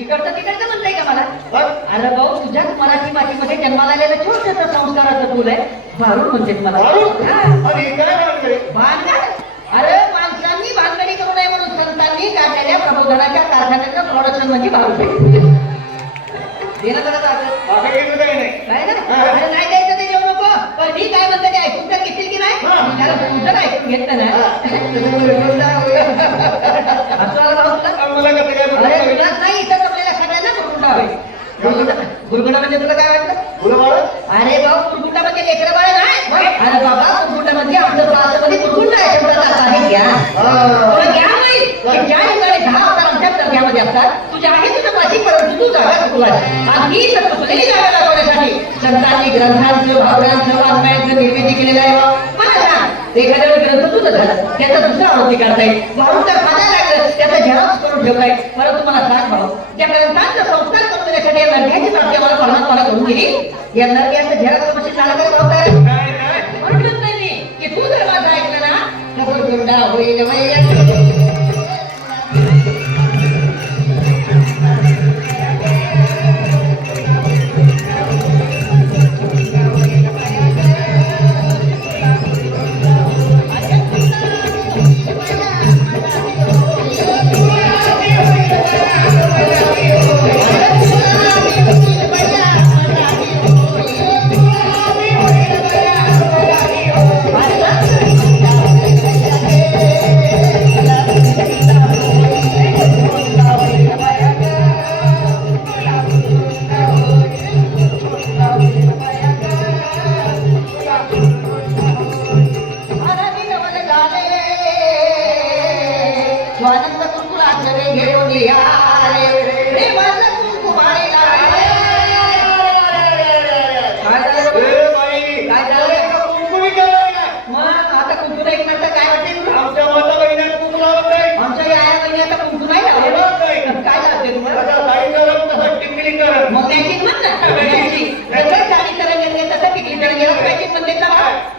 इकडचं तिकडचं म्हणताय का मला? अरे भाऊ तुझ्याच मराठी मातीमध्ये जन्माला आलेलं छोटस संस्काराचं फुल आहे भारूड म्हणते मला. अरे माणसांनी भानगडी करू नये म्हणून संतांनी काढलेल्या प्रबोधनाच्या कारखान्याचं प्रोडक्शन म्हणजे भारूड आहे. काय ना अरे नाही द्यायचं ते येऊ नको पण मी काय म्हणते ते ऐकून तर घेतील की नाही? त्याला तुझं ऐकून घेतलं ना नाही इथं आपल्याला सगळ्यांना गुरगुंडा होईल. गुरगुंडा म्हणजे तुला काय वाटलं? अरे भाऊ गुरगुंडा म्हणजे लेकरं बाळ नाही. अरे बाबा गुरगुंडा म्हणजे आमचं प्रांतामध्ये गुरगुंडा आहे शब्दाचा आहे घ्या घ्या नाही ज्या ठिकाणी 10 अवतारांच्या दर्ग्यामध्ये असतात तुझ्या आहे तुझं माझी परंतु तू जागा चुकलाय आणि सत्पसलेली जागा दाखवण्यासाठी संतांनी ग्रंथांचं भावनांचं वाङ्मयाचं निर्मिती केलेलं आहे. मला सांग एखाद्या ग्रंथ तुझं झालं त्याचा दुसरा आवृत्ती करता येईल वाहून तर खायला लागलं त्याचा झेरॉक्स करून ठेवलाय. परंतु मला सांग भाऊ त्या ग्रंथांचा संस्कार करून देण्यासाठी या नद्याची प्राप्ती मला परमात्माला करून दिली. या नद्याचं झेरॉक्स मशीन चालत म्हटलंच नाही मी की तू जर माझं ऐकलं ना तर गुरगुंडा होईल.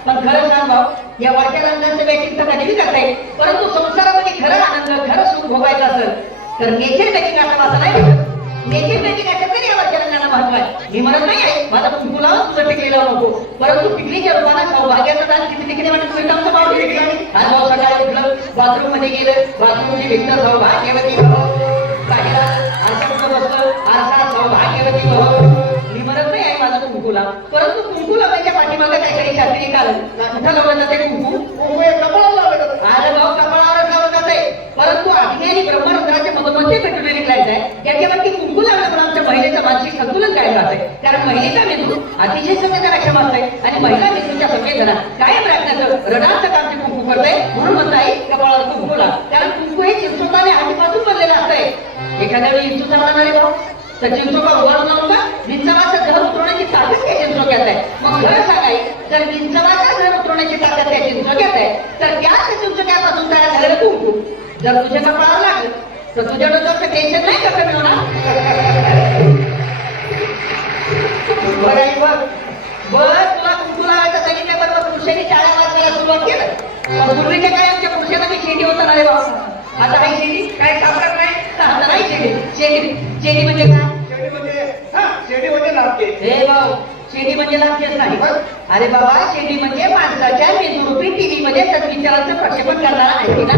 पण खरं सांग भाऊ या वाक्याला आनंदाचं बॅटिंग तर कधी करता येईल परंतु संसारामध्ये खरं आनंद खरं सुख भोगायचं असेल तर नेचर बॅटिंग असं असं नाही. नेचर बॅटिंग असेल तर या वाक्याला महत्व आहे. मी म्हणत नाही आहे माझा कुंकुला तुझं टिकलेला नको परंतु पिकलीच्या रूपाला सौभाग्याचं दान किती टिकले म्हणजे तुम्ही आमचं पाव आज भाऊ सकाळी उठलं बाथरूम मध्ये गेलं बाथरूमची भिंत सौभाग्यवती बाहेर आरसा बसलं आरसा सौभाग्यवती मी म्हणत नाही आहे माझा कुंकुला परंतु कुंकुला माझ्या पाठीमागे काहीतरी शास्त्रीय कारण कुठं लावलं जाते कुंकू अरे भाऊ कपाळावर लावलं जाते परंतु अज्ञानी ब्रह्मरंध्राच्या मधोमध्ये पेट्रोलिक लाईट आहे त्याच्यावरती कुंकू लागलं पण आमच्या महिलेचं मानसिक संतुलन काय राहते कारण महिलेचा मेंदू अतिशय संवेदनाक्षम असते आणि महिला मेंदूच्या संवेदना कायम राखण्याचं रडाचं काम ते कुंकू करते म्हणून म्हणताय कपाळावर कुंकूला कारण कुंकू हे चिंचोकाने आधीपासून बनलेलं असतंय. एखाद्या वेळी इंचू चालणार भाऊ तर चिंचोका उभारून लावून का विंचवाचं घर उतरवण्याची ताकद त्या चिंचोक्यात आहे. मग खरं सांगाय जर विंचवाचं घर उतरवण्याची ताकद त्या चिंचोक्यात आहे तर त्याच चिंचोक्यापासून तयार झालेलं कुंकू जर तुझ्या कपाळावर लागलं तर तुझ्या डोक्याचं टेन्शन नाही कसं मिळवणार. बस तुला कुंकू लावायचं सांगितल्याबरोबर पुरुषांनी 4 वाजवायला सुरुवात केलं. पूर्वीच्या काळी आमच्या पुरुषांना मी शेती होता रे बाबा आता काही शेती काय सापडत नाही आता नाही शेती शेती म्हणजे काय शेती म्हणजे लाभके हे भाऊ शेती म्हणजे लाभकेच नाही. अरे बाबा शेती म्हणजे माणसाच्या मेंदूरूपी टीव्ही मध्ये सद्विचारांचं प्रक्षेपण करणारा आहे ना.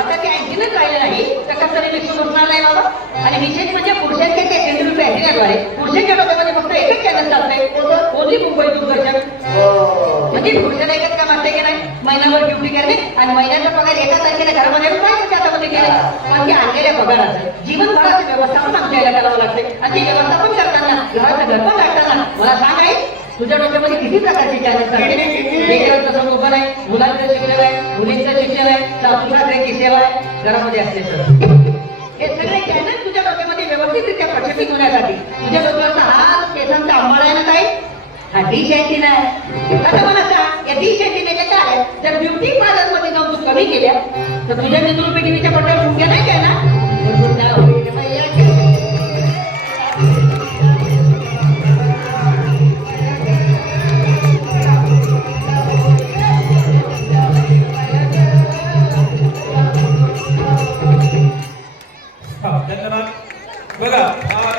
आता ते अँटिनाच राहिलं नाही तर कसं तरी विश्व बसणार नाही बाबा. आणि विशेष म्हणजे पुरुषांच्या त्या केंद्रीय अँटिनाद्वारे पुरुषांच्या डोक्यामध्ये फक्त एकच चॅनल चालतंय ओनली मुंबई दूरदर्शन. म्हणजे पुरुषाला एकच काम असते की नाही महिन्यावर ड्युटी करणे आणि महिन्याचा पगार एका तारखेला घरामध्ये हातामध्ये केला पण ते आणलेल्या पगाराचं जीवनभराचं व्यवस्थापन आमच्या याला करावं लागते आणि ते व्यवस्थापन करताना घराचं घरपण काढताना मला सांग आहे तुझ्या डोक्यामध्ये किती प्रकारचे चॅनल्स आहेत. लेकरांचं संगोपन आहे मुलांचं शिक्षण आहे मुलींचं शिक्षण आहे सासू सासऱ्याची सेवा आहे घरामध्ये असते तर हे सगळे चॅनल तुझ्या डोक्यामध्ये व्यवस्थितरित्या प्रक्षेपित केस टिकवण्यासाठी तुझ्या डोक्यावरचा हा केसांचा अंबाळा आहे ना ताई, हा डिश अँटीना आहे. आता मला सांग, या डिश अँटीनाच्या काय जर ब्युटी पार्लर मध्ये जाऊन तू कमी केल्या तर तुझ्या मित्र पेटी तिच्या पट्ट्यावर ठुमक्या नाही काय ना?